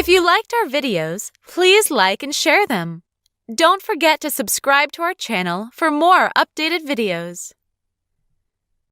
If you liked our videos, please like and share them. Don't forget to subscribe to our channel for more updated videos.